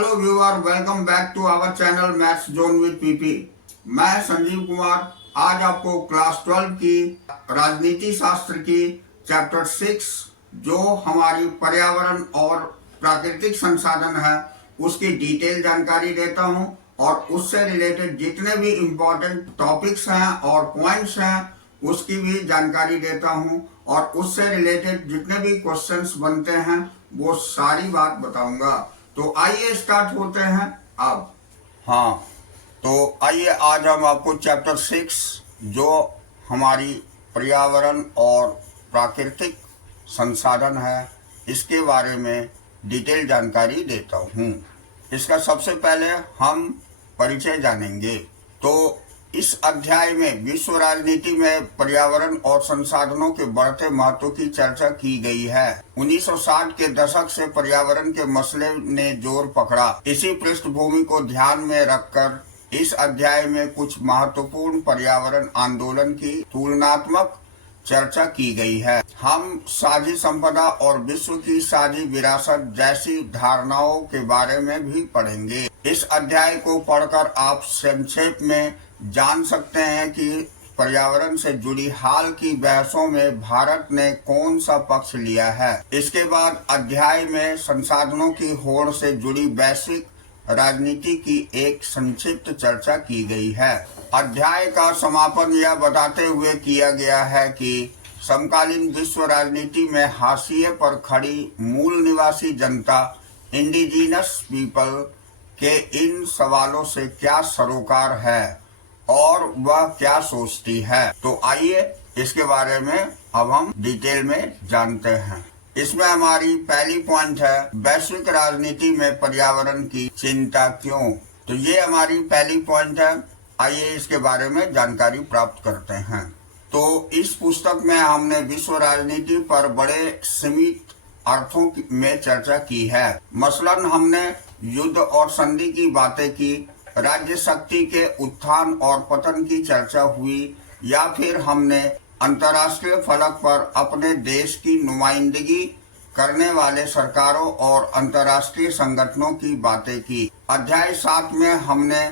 Hello viewer, welcome back to our channel maths zone with PP. मैं संजीव कुमार आज आपको class 12 की राजनीति शास्त्र की चैप्टर 6 जो हमारी पर्यावरण और प्राकृतिक संसाधन है उसकी डिटेल जानकारी देता हूं और उससे रिलेटेड जितने भी इम्पोर्टेंट टॉपिक्स हैं और पॉइंट्स हैं उसकी भी जानकारी देता हूं और उससे रिलेटेड जितने भी क्वेश्चंस बनते हैं वो सारी बात बताऊंगा। तो आइए स्टार्ट होते हैं अब। हाँ, तो आइए आज हम आपको चैप्टर 6 जो हमारी पर्यावरण और प्राकृतिक संसाधन है इसके बारे में डिटेल जानकारी देता हूँ। इसका सबसे पहले हम परिचय जानेंगे। तो इस अध्याय में विश्व राजनीति में पर्यावरण और संसाधनों के बढ़ते महत्व की चर्चा की गई है। 1960 के दशक से पर्यावरण के मसले ने जोर पकड़ा। इसी पृष्ठभूमि को ध्यान में रखकर इस अध्याय में कुछ महत्वपूर्ण पर्यावरण आंदोलन की तुलनात्मक चर्चा की गई है। हम साझी संपदा और विश्व की साझी विरासत जैसी धारणाओं के बारे में भी पढ़ेंगे। इस अध्याय को पढ़कर आप संक्षेप में जान सकते हैं कि पर्यावरण से जुड़ी हाल की बहसों में भारत ने कौन सा पक्ष लिया है। इसके बाद अध्याय में संसाधनों की होड़ से जुड़ी वैश्विक राजनीति की एक संक्षिप्त चर्चा की गई है। अध्याय का समापन यह बताते हुए किया गया है कि समकालीन विश्व राजनीति में हाशिए पर खड़ी मूल निवासी जनता इंडिजिनस पीपल के इन सवालों से क्या सरोकार है और वह क्या सोचती है। तो आइए इसके बारे में अब हम डिटेल में जानते हैं। इसमें हमारी पहली पॉइंट है वैश्विक राजनीति में पर्यावरण की चिंता क्यों। तो ये हमारी पहली पॉइंट है। आइए इसके बारे में जानकारी प्राप्त करते हैं। तो इस पुस्तक में हमने विश्व राजनीति पर बड़े सीमित अर्थों में चर्चा की है। मसलन हमने युद्ध और संधि की बातें की, राज्य शक्ति के उत्थान और पतन की चर्चा हुई, या फिर हमने अंतर्राष्ट्रीय फलक पर अपने देश की नुमाइंदगी करने वाले सरकारों और अंतर्राष्ट्रीय संगठनों की बातें की। अध्याय 7 में हमने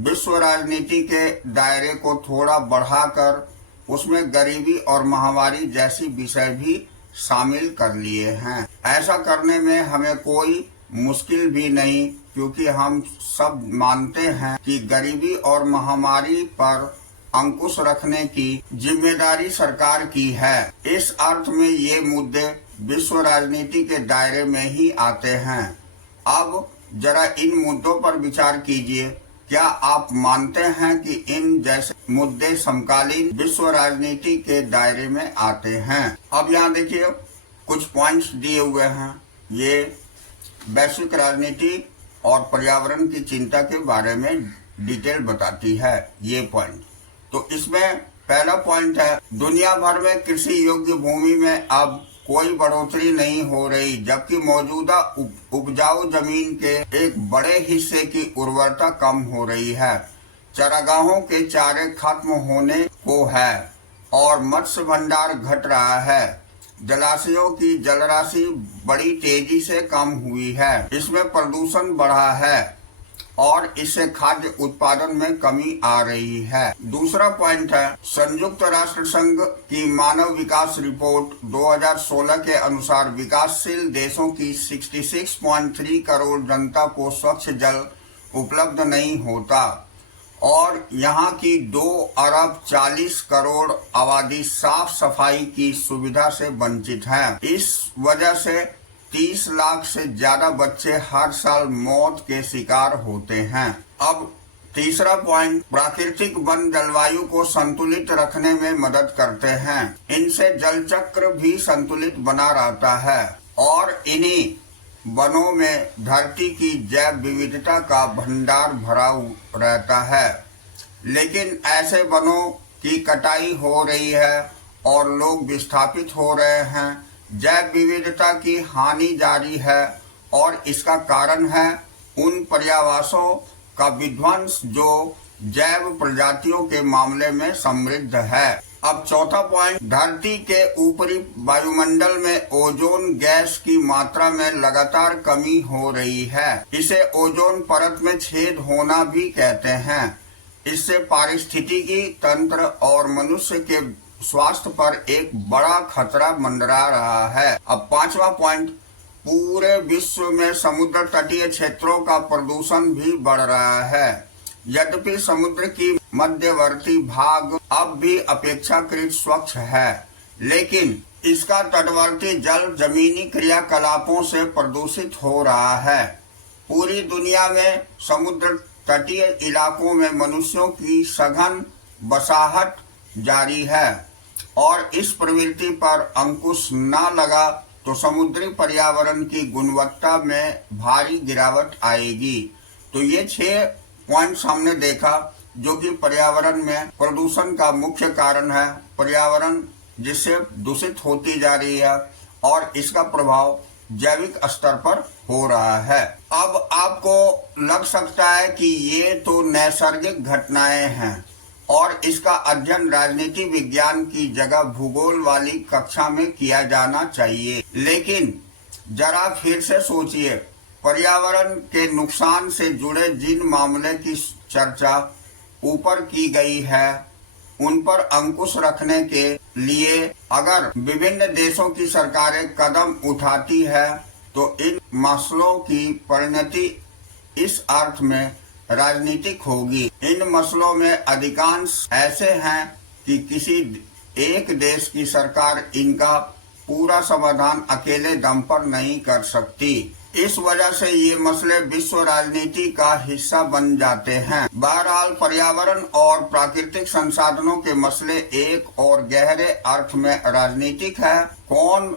विश्व राजनीति के दायरे को थोड़ा बढ़ाकर उसमें गरीबी और महामारी जैसी विषय भी शामिल कर लिए हैं। ऐसा करने में हमें कोई मुश्किल भी नहीं, क्योंकि हम सब मानते हैं कि गरीबी और महामारी पर अंकुश रखने की जिम्मेदारी सरकार की है। इस अर्थ में ये मुद्दे विश्व राजनीति के दायरे में ही आते हैं। अब जरा इन मुद्दों पर विचार कीजिए। क्या आप मानते हैं कि इन जैसे मुद्दे समकालीन विश्व राजनीति के दायरे में आते हैं? अब यहाँ देखिए कुछ पॉइंट्स दिए हुए हैं। ये वैश्विक राजनीति और पर्यावरण की चिंता के बारे में डिटेल बताती है ये पॉइंट। तो इसमें पहला पॉइंट है दुनिया भर में कृषि योग्य भूमि में अब कोई बढ़ोतरी नहीं हो रही, जबकि मौजूदा उपजाऊ जमीन के एक बड़े हिस्से की उर्वरता कम हो रही है। चरागाहों के चारे खत्म होने को है और मत्स्य भंडार घट रहा है। जलाशयों की जलराशि बड़ी तेजी से कम हुई है। इसमें प्रदूषण बढ़ा है और इससे खाद्य उत्पादन में कमी आ रही है। दूसरा पॉइंट है संयुक्त राष्ट्र संघ की मानव विकास रिपोर्ट 2016 के अनुसार विकासशील देशों की 66.3 करोड़ जनता को स्वच्छ जल उपलब्ध नहीं होता और यहाँ की 2 अरब 40 करोड़ आबादी साफ सफाई की सुविधा से वंचित है। इस वजह से 30 लाख से ज्यादा बच्चे हर साल मौत के शिकार होते हैं। अब तीसरा पॉइंट प्राकृतिक वन जलवायु को संतुलित रखने में मदद करते हैं। इनसे जल चक्र भी संतुलित बना रहता है और इन्हीं वनों में धरती की जैव विविधता का भंडार भरा रहता है। लेकिन ऐसे वनों की कटाई हो रही है और लोग विस्थापित हो रहे हैं। जैव विविधता की हानि जारी है और इसका कारण है उन पर्यावासों का विध्वंस जो जैव प्रजातियों के मामले में समृद्ध है। अब चौथा पॉइंट, धरती के ऊपरी वायुमंडल में ओजोन गैस की मात्रा में लगातार कमी हो रही है। इसे ओजोन परत में छेद होना भी कहते हैं। इससे पारिस्थितिकी तंत्र और मनुष्य के स्वास्थ्य पर एक बड़ा खतरा मंडरा रहा है। अब पांचवा पॉइंट, पूरे विश्व में समुद्र तटीय क्षेत्रों का प्रदूषण भी बढ़ रहा है। यद्यपि समुद्र की मध्यवर्ती भाग अब भी अपेक्षाकृत स्वच्छ है, लेकिन इसका तटवर्ती जल जमीनी क्रियाकलापों से प्रदूषित हो रहा है। पूरी दुनिया में समुद्र तटीय इलाकों में मनुष्यों की सघन बसाहट जारी है और इस प्रवृत्ति पर अंकुश न लगा तो समुद्री पर्यावरण की गुणवत्ता में भारी गिरावट आएगी। तो ये 6 पॉइंट्स हमने देखा जो कि पर्यावरण में प्रदूषण का मुख्य कारण है। पर्यावरण जिससे दूषित होती जा रही है और इसका प्रभाव जैविक स्तर पर हो रहा है। अब आपको लग सकता है कि ये तो नैसर्गिक घटनाएं हैं और इसका अध्ययन राजनीति विज्ञान की जगह भूगोल वाली कक्षा में किया जाना चाहिए, लेकिन जरा फिर से सोचिए, पर्यावरण के नुकसान से जुड़े जिन मामले की चर्चा ऊपर की गई है उन पर अंकुश रखने के लिए अगर विभिन्न देशों की सरकारें कदम उठाती है तो इन मसलों की परिणति इस अर्थ में राजनीतिक होगी। इन मसलों में अधिकांश ऐसे हैं कि किसी एक देश की सरकार इनका पूरा समाधान अकेले दम पर नहीं कर सकती। इस वजह से ये मसले विश्व राजनीति का हिस्सा बन जाते हैं। बहरहाल पर्यावरण और प्राकृतिक संसाधनों के मसले एक और गहरे अर्थ में राजनीतिक है। कौन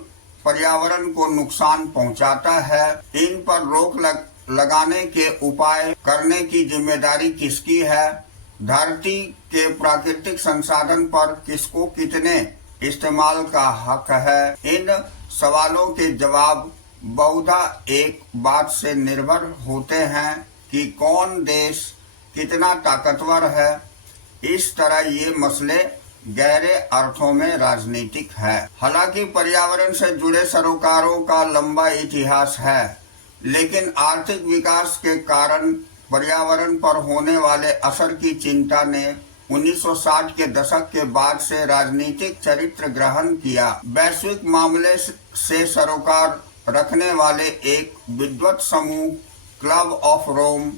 पर्यावरण को नुकसान पहुंचाता है, इन पर रोक लगाने के उपाय करने की जिम्मेदारी किसकी है, धरती के प्राकृतिक संसाधन पर किसको कितने इस्तेमाल का हक है। इन सवालों के जवाब बहुधा एक बात से निर्भर होते हैं कि कौन देश कितना ताकतवर है। इस तरह ये मसले गहरे अर्थों में राजनीतिक है। हालांकि पर्यावरण से जुड़े सरोकारों का लंबा इतिहास है, लेकिन आर्थिक विकास के कारण पर्यावरण पर होने वाले असर की चिंता ने 1960 के दशक के बाद से राजनीतिक चरित्र ग्रहण किया। वैश्विक मामले से सरोकार रखने वाले एक विद्वत समूह क्लब ऑफ रोम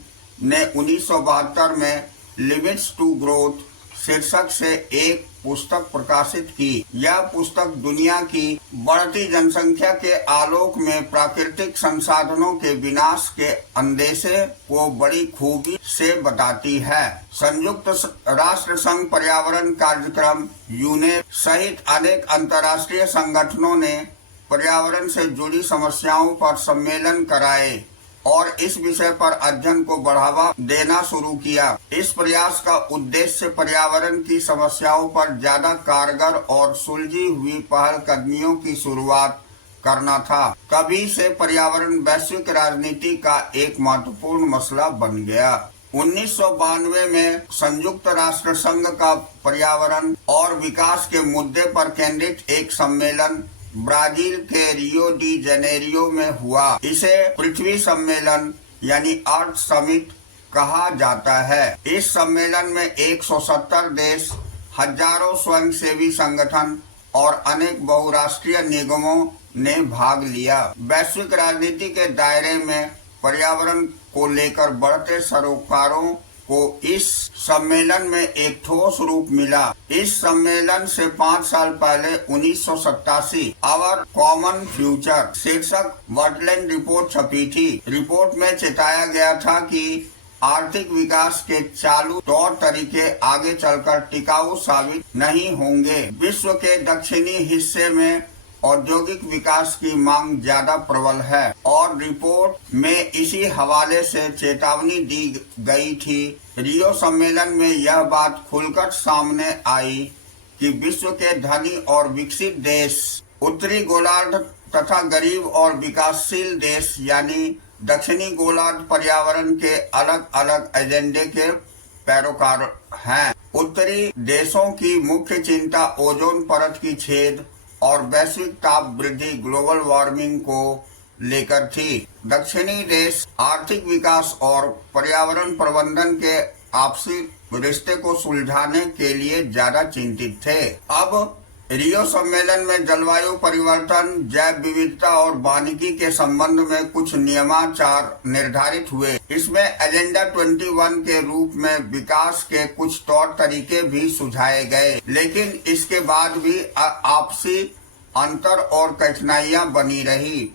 ने 1972 में लिमिट्स टू ग्रोथ शीर्षक से एक पुस्तक प्रकाशित की। यह पुस्तक दुनिया की बढ़ती जनसंख्या के आलोक में प्राकृतिक संसाधनों के विनाश के अंदेशे को बड़ी खूबी से बताती है। संयुक्त राष्ट्र संघ पर्यावरण कार्यक्रम यूनेप सहित अनेक अंतर्राष्ट्रीय संगठनों ने पर्यावरण से जुड़ी समस्याओं पर सम्मेलन कराए और इस विषय पर अध्ययन को बढ़ावा देना शुरू किया। इस प्रयास का उद्देश्य पर्यावरण की समस्याओं पर ज्यादा कारगर और सुलझी हुई पहलकदमियों की शुरुआत करना था। तभी से पर्यावरण वैश्विक राजनीति का एक महत्वपूर्ण मसला बन गया। 1992 में संयुक्त राष्ट्र संघ का पर्यावरण और विकास के मुद्दे पर केंद्रित एक सम्मेलन ब्राजील के रियो डी जनेरियो में हुआ। इसे पृथ्वी सम्मेलन यानी अर्थ समिट कहा जाता है। इस सम्मेलन में 170 देश, हजारों स्वयंसेवी संगठन और अनेक बहुराष्ट्रीय निगमों ने भाग लिया। वैश्विक राजनीति के दायरे में पर्यावरण को लेकर बढ़ते सरोकारों को इस सम्मेलन में एक ठोस रूप मिला। इस सम्मेलन से 5 साल पहले 1987 आवर कॉमन फ्यूचर शीर्षक वर्टलैंड रिपोर्ट छपी थी। रिपोर्ट में चेताया गया था कि आर्थिक विकास के चालू तौर तरीके आगे चलकर टिकाऊ साबित नहीं होंगे। विश्व के दक्षिणी हिस्से में औद्योगिक विकास की मांग ज्यादा प्रबल है और रिपोर्ट में इसी हवाले से चेतावनी दी गई थी। रियो सम्मेलन में यह बात खुलकर सामने आई कि विश्व के धनी और विकसित देश, उत्तरी गोलार्ध तथा गरीब और विकासशील देश यानी दक्षिणी गोलार्ध पर्यावरण के अलग अलग एजेंडे के पैरोकार हैं। उत्तरी देशों की मुख्य चिंता ओजोन परत की छेद और वैश्विक ताप वृद्धि ग्लोबल वार्मिंग को लेकर थी। दक्षिणी देश आर्थिक विकास और पर्यावरण प्रबंधन के आपसी रिश्ते को सुलझाने के लिए ज्यादा चिंतित थे। अब रियो सम्मेलन में जलवायु परिवर्तन, जैव विविधता और वानिकी के संबंध में कुछ नियमाचार निर्धारित हुए। इसमें एजेंडा 21 के रूप में विकास के कुछ तौर तरीके भी सुझाए गए, लेकिन इसके बाद भी आपसी अंतर और कठिनाइयां बनी रही।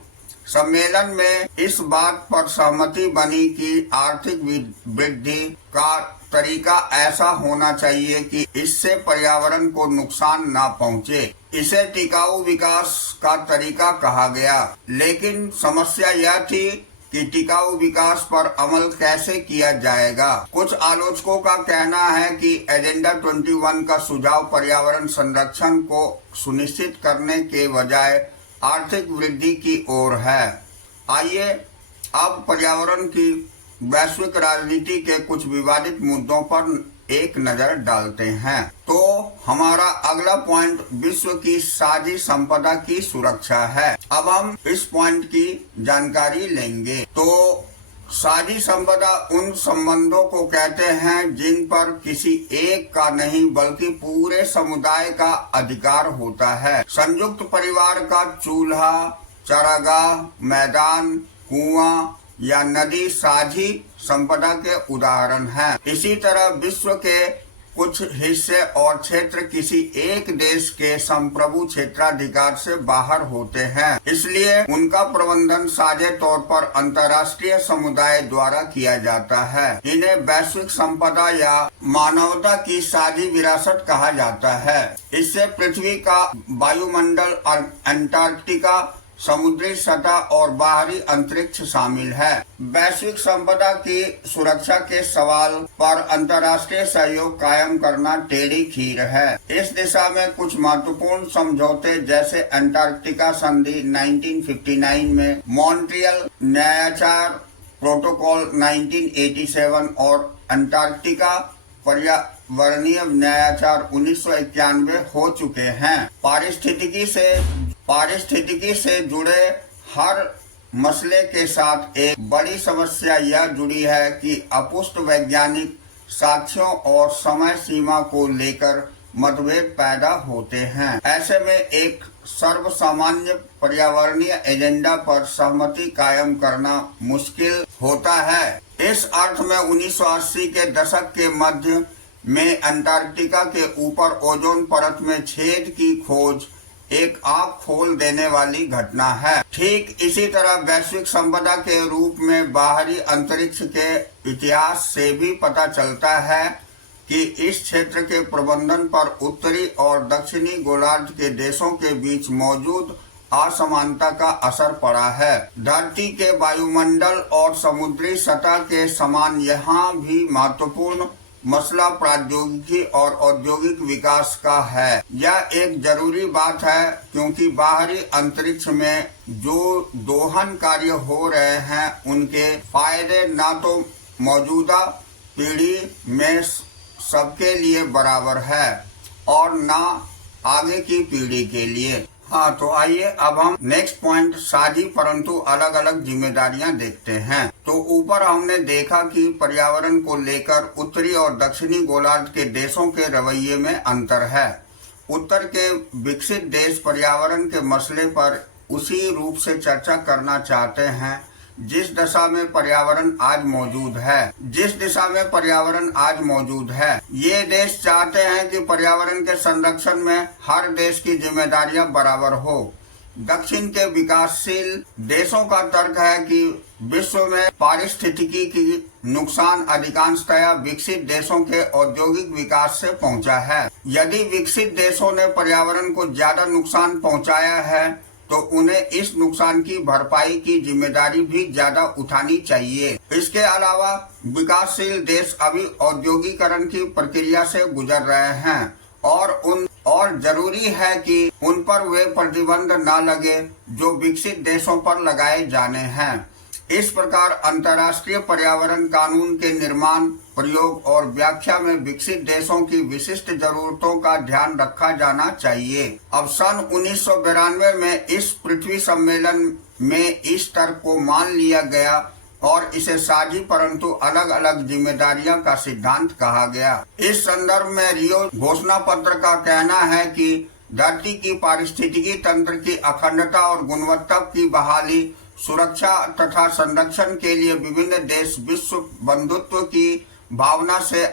सम्मेलन में इस बात पर सहमति बनी कि आर्थिक वृद्धि का तरीका ऐसा होना चाहिए कि इससे पर्यावरण को नुकसान न पहुंचे। इसे टिकाऊ विकास का तरीका कहा गया, लेकिन समस्या यह थी कि टिकाऊ विकास पर अमल कैसे किया जाएगा। कुछ आलोचकों का कहना है कि एजेंडा 21 का सुझाव पर्यावरण संरक्षण को सुनिश्चित करने के बजाय आर्थिक वृद्धि की ओर है। आइए अब पर्यावरण की वैश्विक राजनीति के कुछ विवादित मुद्दों पर एक नजर डालते हैं। तो हमारा अगला पॉइंट विश्व की साझी संपदा की सुरक्षा है। अब हम इस पॉइंट की जानकारी लेंगे। तो साझी संपदा उन संबंधों को कहते हैं जिन पर किसी एक का नहीं बल्कि पूरे समुदाय का अधिकार होता है। संयुक्त परिवार का चूल्हा, चारागाह, मैदान, कुआं या नदी साझी संपदा के उदाहरण हैं। इसी तरह विश्व के कुछ हिस्से और क्षेत्र किसी एक देश के संप्रभु क्षेत्राधिकार से बाहर होते हैं, इसलिए उनका प्रबंधन साझे तौर पर अंतर्राष्ट्रीय समुदाय द्वारा किया जाता है। इन्हें वैश्विक संपदा या मानवता की साझी विरासत कहा जाता है। इससे पृथ्वी का वायुमंडल, अंटार्कटिका, समुद्री सतह और बाहरी अंतरिक्ष शामिल है। वैश्विक संपदा की सुरक्षा के सवाल पर अंतर्राष्ट्रीय सहयोग कायम करना टेढ़ी खीर है। इस दिशा में कुछ महत्वपूर्ण समझौते जैसे अंटार्कटिका संधि 1959 में, मॉन्ट्रियल न्यायाचार प्रोटोकॉल 1987 और अंटार्कटिका पर्यावरणीय न्यायाचार 1991 हो चुके हैं। पारिस्थितिकी से जुड़े हर मसले के साथ एक बड़ी समस्या यह जुड़ी है कि अपुष्ट वैज्ञानिक साक्ष्यों और समय सीमा को लेकर मतभेद पैदा होते हैं। ऐसे में एक सर्वसामान्य पर्यावरणीय एजेंडा पर सहमति कायम करना मुश्किल होता है। इस अर्थ में 1980 के दशक के मध्य में अंटार्कटिका के ऊपर ओजोन परत में छेद की खोज एक आँख खोल देने वाली घटना है। ठीक इसी तरह वैश्विक संपदा के रूप में बाहरी अंतरिक्ष के इतिहास से भी पता चलता है कि इस क्षेत्र के प्रबंधन पर उत्तरी और दक्षिणी गोलार्ध के देशों के बीच मौजूद असमानता का असर पड़ा है। धरती के वायुमंडल और समुद्री सतह के समान यहाँ भी महत्वपूर्ण मसला प्रौद्योगिकी और औद्योगिक विकास का है। यह एक जरूरी बात है क्योंकि बाहरी अंतरिक्ष में जो दोहन कार्य हो रहे हैं उनके फायदे न तो मौजूदा पीढ़ी में सबके लिए बराबर है और न आगे की पीढ़ी के लिए। हाँ, तो आइए अब हम नेक्स्ट पॉइंट साझी परंतु अलग अलग जिम्मेदारियां देखते हैं। तो ऊपर हमने देखा कि पर्यावरण को लेकर उत्तरी और दक्षिणी गोलार्ध के देशों के रवैये में अंतर है। उत्तर के विकसित देश पर्यावरण के मसले पर उसी रूप से चर्चा करना चाहते हैं जिस दिशा में पर्यावरण आज मौजूद है। ये देश चाहते हैं कि पर्यावरण के संरक्षण में हर देश की जिम्मेदारियां बराबर हो। दक्षिण के विकासशील देशों का तर्क है कि विश्व में पारिस्थितिकी की नुकसान अधिकांशतया विकसित देशों के औद्योगिक विकास से पहुंचा है। यदि विकसित देशों ने पर्यावरण को ज्यादा नुकसान पहुंचाया है तो उन्हें इस नुकसान की भरपाई की जिम्मेदारी भी ज्यादा उठानी चाहिए। इसके अलावा विकासशील देश अभी औद्योगिकरण की प्रक्रिया से गुजर रहे हैं और जरूरी है कि उन पर वे प्रतिबंध न लगे जो विकसित देशों पर लगाए जाने हैं। इस प्रकार अंतर्राष्ट्रीय पर्यावरण कानून के निर्माण, प्रयोग और व्याख्या में विकसित देशों की विशिष्ट जरूरतों का ध्यान रखा जाना चाहिए। अब सन 1992 में इस पृथ्वी सम्मेलन में इस तर्क को मान लिया गया और इसे साझी परंतु अलग अलग जिम्मेदारियां का सिद्धांत कहा गया। इस संदर्भ में रियो घोषणा पत्र का कहना है कि धरती की पारिस्थितिकी तंत्र की अखंडता और गुणवत्ता की बहाली, सुरक्षा तथा संरक्षण के लिए विभिन्न देश विश्व बंधुत्व की भावना से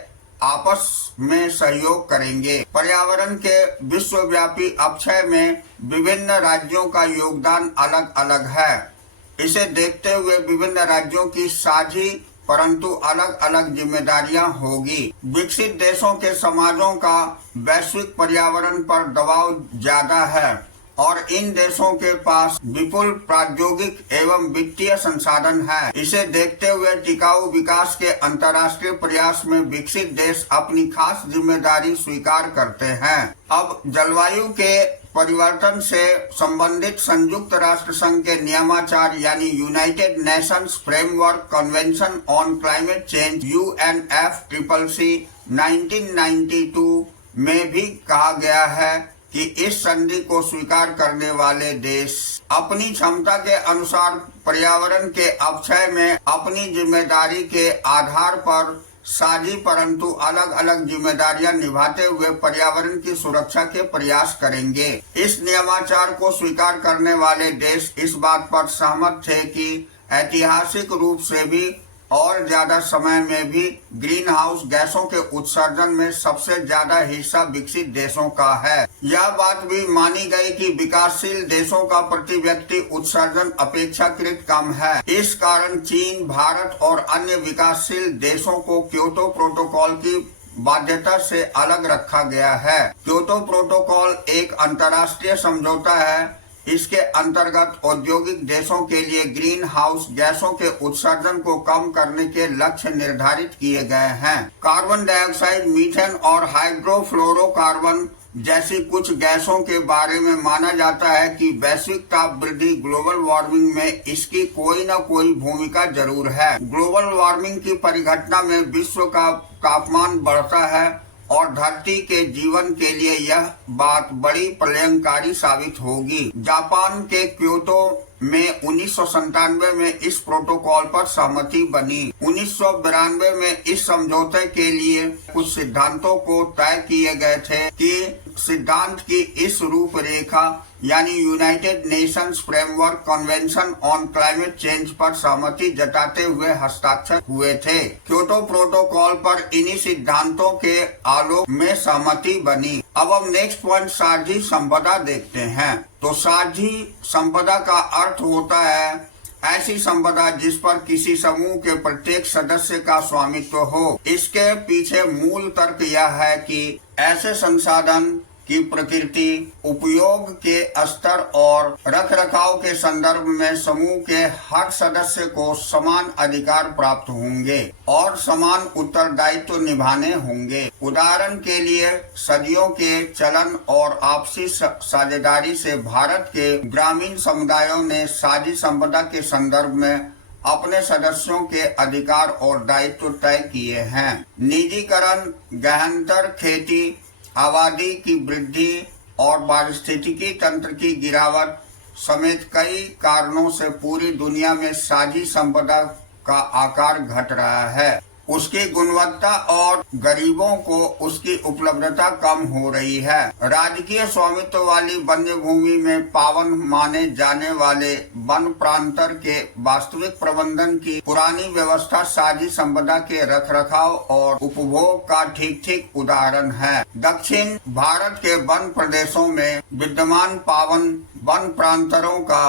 आपस में सहयोग करेंगे। पर्यावरण के विश्वव्यापी अक्षय में विभिन्न राज्यों का योगदान अलग अलग है। इसे देखते हुए विभिन्न राज्यों की साझी परंतु अलग अलग जिम्मेदारियां होगी। विकसित देशों के समाजों का वैश्विक पर्यावरण पर दबाव ज्यादा है और इन देशों के पास विपुल प्रायोगिक एवं वित्तीय संसाधन है। इसे देखते हुए टिकाऊ विकास के अंतर्राष्ट्रीय प्रयास में विकसित देश अपनी खास जिम्मेदारी स्वीकार करते हैं। अब जलवायु के परिवर्तन से संबंधित संयुक्त राष्ट्र संघ के नियमाचार यानी United Nations framework convention on climate change UNFCCC 1992 में भी कहा गया है कि इस संधि को स्वीकार करने वाले देश अपनी क्षमता के अनुसार पर्यावरण के अक्षय में अपनी जिम्मेदारी के आधार पर साझी परंतु अलग अलग जिम्मेदारियां निभाते हुए पर्यावरण की सुरक्षा के प्रयास करेंगे। इस नियमाचार को स्वीकार करने वाले देश इस बात पर सहमत थे कि ऐतिहासिक रूप से भी और ज्यादा समय में भी ग्रीन हाउस गैसों के उत्सर्जन में सबसे ज्यादा हिस्सा विकसित देशों का है। यह बात भी मानी गई कि विकासशील देशों का प्रति व्यक्ति उत्सर्जन अपेक्षाकृत कम है। इस कारण चीन, भारत और अन्य विकासशील देशों को क्योटो प्रोटोकॉल की बाध्यता से अलग रखा गया है। क्योटो प्रोटोकॉल एक अंतर्राष्ट्रीय समझौता है। इसके अंतर्गत औद्योगिक देशों के लिए ग्रीन हाउस गैसों के उत्सर्जन को कम करने के लक्ष्य निर्धारित किए गए हैं। कार्बन डाइऑक्साइड, मीथेन और हाइड्रोफ्लोरोकार्बन जैसी कुछ गैसों के बारे में माना जाता है कि वैश्विक ताप वृद्धि ग्लोबल वार्मिंग में इसकी कोई न कोई भूमिका जरूर है। ग्लोबल वार्मिंग की परिघटना में विश्व का तापमान बढ़ता है और धरती के जीवन के लिए यह बात बड़ी प्रलयंकारी साबित होगी। जापान के क्योटो में 1997 में इस प्रोटोकॉल पर सहमति बनी। 1992 में इस समझौते के लिए कुछ सिद्धांतों को तय किए गए थे कि सिद्धांत की इस रूपरेखा यानी United Nations framework convention on climate change पर सहमति जताते हुए हस्ताक्षर हुए थे। क्योटो प्रोटोकॉल पर इन्हीं सिद्धांतों के आलोक में सहमति बनी। अब हम नेक्स्ट पॉइंट साझी संपदा देखते हैं। तो साझी संपदा का अर्थ होता है ऐसी संपदा जिस पर किसी समूह के प्रत्येक सदस्य का स्वामित्व हो। इसके पीछे मूल तर्क यह है कि ऐसे संसाधन की प्रकृति, उपयोग के स्तर और रखरखाव के संदर्भ में समूह के हर सदस्य को समान अधिकार प्राप्त होंगे और समान उत्तरदायित्व निभाने होंगे। उदाहरण के लिए सदियों के चलन और आपसी साझेदारी से भारत के ग्रामीण समुदायों ने साझी संपदा के संदर्भ में अपने सदस्यों के अधिकार और दायित्व तय किए हैं। निजीकरण, गहनतर खेती, आबादी की वृद्धि और पारिस्थितिकी तंत्र की गिरावट समेत कई कारणों से पूरी दुनिया में साझी संपदा का आकार घट रहा है। उसकी गुणवत्ता और गरीबों को उसकी उपलब्धता कम हो रही है। राजकीय स्वामित्व वाली वन्य भूमि में पावन माने जाने वाले वन प्रांतर के वास्तविक प्रबंधन की पुरानी व्यवस्था साझी संपदा के रखरखाव और उपभोग का ठीक उदाहरण है। दक्षिण भारत के वन प्रदेशों में विद्यमान पावन वन प्रांतरों का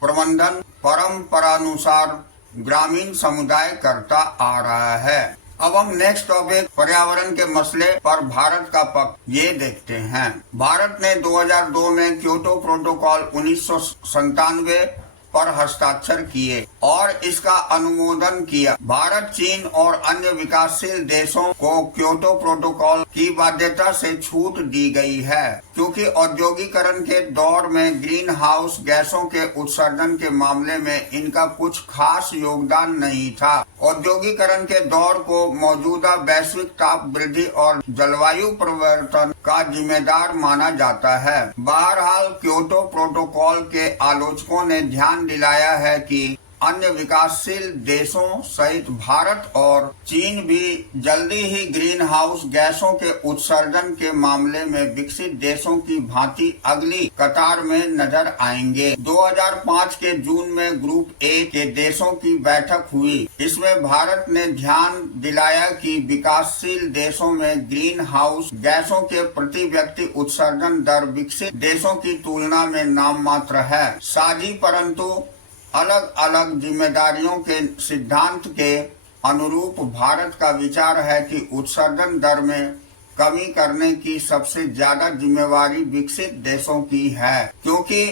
प्रबंधन परंपरानुसार ग्रामीण समुदाय करता आ रहा है। अब हम नेक्स्ट टॉपिक पर्यावरण के मसले पर भारत का पक्ष ये देखते हैं। भारत ने 2002 में क्योटो प्रोटोकॉल 1997 पर हस्ताक्षर किए और इसका अनुमोदन किया। भारत, चीन और अन्य विकासशील देशों को क्योटो प्रोटोकॉल की बाध्यता से छूट दी गई है, क्योंकि औद्योगिकरण के दौर में ग्रीन हाउस गैसों के उत्सर्जन के मामले में इनका कुछ खास योगदान नहीं था। औद्योगिकरण के दौर को मौजूदा वैश्विक ताप वृद्धि और जलवायु परिवर्तन का जिम्मेदार माना जाता है। बहरहाल, क्योटो प्रोटोकॉल के आलोचकों ने ध्यान दिलाया है कि अन्य विकासशील देशों सहित भारत और चीन भी जल्दी ही ग्रीन हाउस गैसों के उत्सर्जन के मामले में विकसित देशों की भांति अगली कतार में नजर आएंगे। 2005 के जून में ग्रुप ए के देशों की बैठक हुई। इसमें भारत ने ध्यान दिलाया कि विकासशील देशों में ग्रीन हाउस गैसों के प्रति व्यक्ति उत्सर्जन दर विकसित देशों की तुलना में नाम मात्र है, साझी परंतु अलग अलग जिम्मेदारियों के सिद्धांत के अनुरूप। भारत का विचार है कि उत्सर्जन दर में कमी करने की सबसे ज्यादा जिम्मेवारी विकसित देशों की है, क्योंकि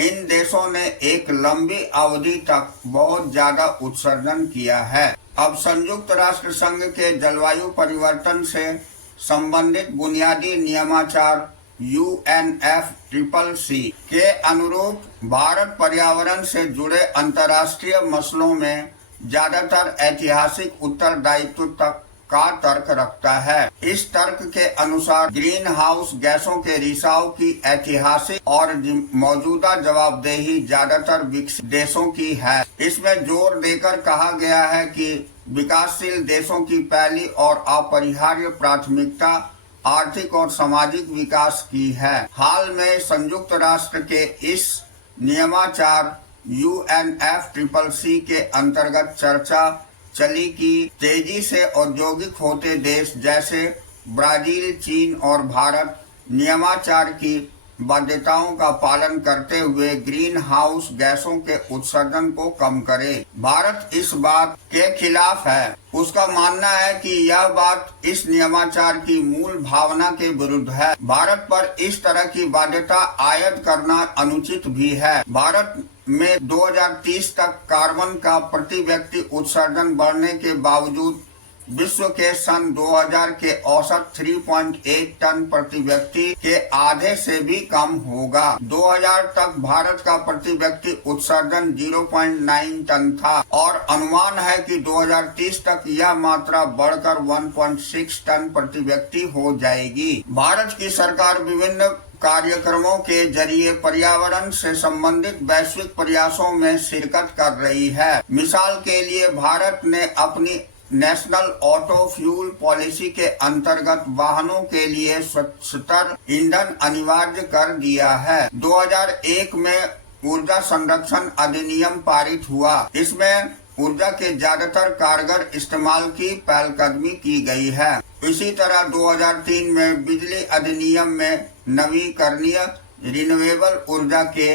इन देशों ने एक लंबी अवधि तक बहुत ज्यादा उत्सर्जन किया है। अब संयुक्त राष्ट्र संघ के जलवायु परिवर्तन से संबंधित बुनियादी नियमाचार UNFCCC के अनुरूप भारत पर्यावरण से जुड़े अंतर्राष्ट्रीय मसलों में ज्यादातर ऐतिहासिक उत्तरदायित्व तक का तर्क रखता है। इस तर्क के अनुसार ग्रीन हाउस गैसों के रिसाव की ऐतिहासिक और मौजूदा जवाबदेही ज्यादातर विकसित देशों की है। इसमें जोर देकर कहा गया है कि विकासशील देशों की पहली और अपरिहार्य प्राथमिकता आर्थिक और सामाजिक विकास की है। हाल में संयुक्त राष्ट्र के इस नियमाचार UNFCCC के अंतर्गत चर्चा चली कि तेजी से औद्योगिक होते देश जैसे ब्राजील, चीन और भारत नियमाचार की बाध्यताओं का पालन करते हुए ग्रीन हाउस गैसों के उत्सर्जन को कम करे। भारत इस बात के खिलाफ है। उसका मानना है कि यह बात इस नियमाचार की मूल भावना के विरुद्ध है। भारत पर इस तरह की बाध्यता आयद करना अनुचित भी है। भारत में 2030 तक कार्बन का प्रति व्यक्ति उत्सर्जन बढ़ने के बावजूद विश्व के सन 2000 के औसत 3.8 टन प्रति व्यक्ति के आधे से भी कम होगा। 2000 तक भारत का प्रति व्यक्ति उत्सर्जन 0.9 टन था और अनुमान है कि 2030 तक यह मात्रा बढ़कर 1.6 टन प्रति व्यक्ति हो जाएगी। भारत की सरकार विभिन्न कार्यक्रमों के जरिए पर्यावरण से संबंधित वैश्विक प्रयासों में शिरकत कर रही है। मिसाल के लिए भारत ने अपनी नेशनल ऑटो फ्यूल पॉलिसी के अंतर्गत वाहनों के लिए स्वच्छतर ईंधन अनिवार्य कर दिया है। 2001 में ऊर्जा संरक्षण अधिनियम पारित हुआ। इसमें ऊर्जा के ज्यादातर कारगर इस्तेमाल की पहलकदमी की गई है। इसी तरह 2003 में बिजली अधिनियम में नवीकरणीय रिन्यूएबल ऊर्जा के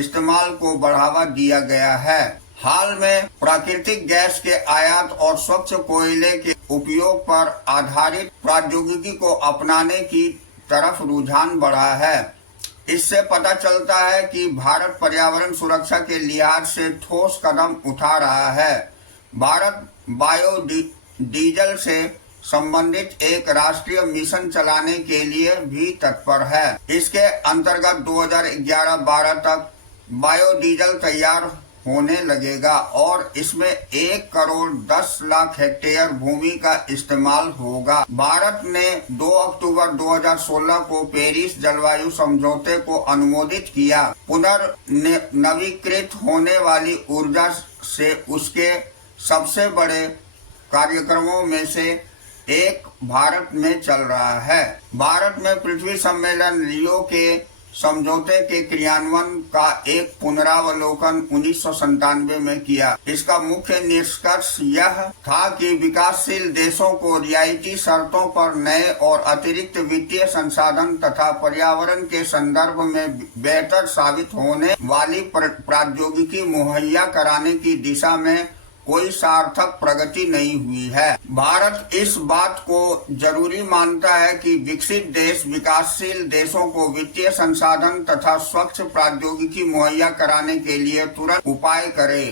इस्तेमाल को बढ़ावा दिया गया है। हाल में प्राकृतिक गैस के आयात और स्वच्छ कोयले के उपयोग पर आधारित प्रौद्योगिकी को अपनाने की तरफ रुझान बढ़ा है। इससे पता चलता है कि भारत पर्यावरण सुरक्षा के लिहाज से ठोस कदम उठा रहा है। भारत बायोडीजल से संबंधित एक राष्ट्रीय मिशन चलाने के लिए भी तत्पर है। इसके अंतर्गत 2011-12 तक बायोडीजल तैयार होने लगेगा और इसमें 1 करोड़ 10 लाख हेक्टेयर भूमि का इस्तेमाल होगा। भारत ने 2 अक्टूबर 2016 को पेरिस जलवायु समझौते को अनुमोदित किया। पुनर्नवीकृत होने वाली ऊर्जा से उसके सबसे बड़े कार्यक्रमों में से एक भारत में चल रहा है। भारत में पृथ्वी सम्मेलन रियो के समझौते के क्रियान्वयन का एक पुनरावलोकन 1997 में किया। इसका मुख्य निष्कर्ष यह था कि विकासशील देशों को रियायती शर्तों पर नए और अतिरिक्त वित्तीय संसाधन तथा पर्यावरण के संदर्भ में बेहतर साबित होने वाली प्रौद्योगिकी मुहैया कराने की दिशा में कोई सार्थक प्रगति नहीं हुई है। भारत इस बात को जरूरी मानता है कि विकसित देश विकासशील देशों को वित्तीय संसाधन तथा स्वच्छ प्रौद्योगिकी मुहैया कराने के लिए तुरंत उपाय करे,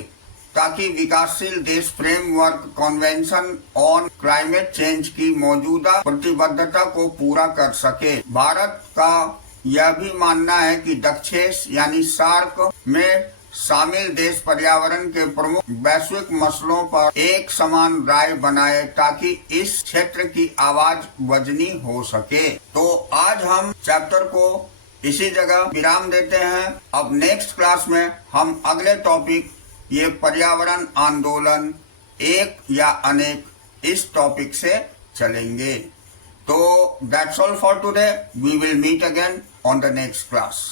ताकि विकासशील देश framework convention on climate change की मौजूदा प्रतिबद्धता को पूरा कर सके। भारत का यह भी मानना है कि दक्षेश यानी सार्क में शामिल देश पर्यावरण के प्रमुख वैश्विक मसलों पर एक समान राय बनाए, ताकि इस क्षेत्र की आवाज वजनी हो सके। तो आज हम चैप्टर को इसी जगह विराम देते हैं। अब नेक्स्ट क्लास में हम अगले टॉपिक, ये पर्यावरण आंदोलन एक या अनेक, इस टॉपिक से चलेंगे। तो that's all for today. We will meet again on the next class.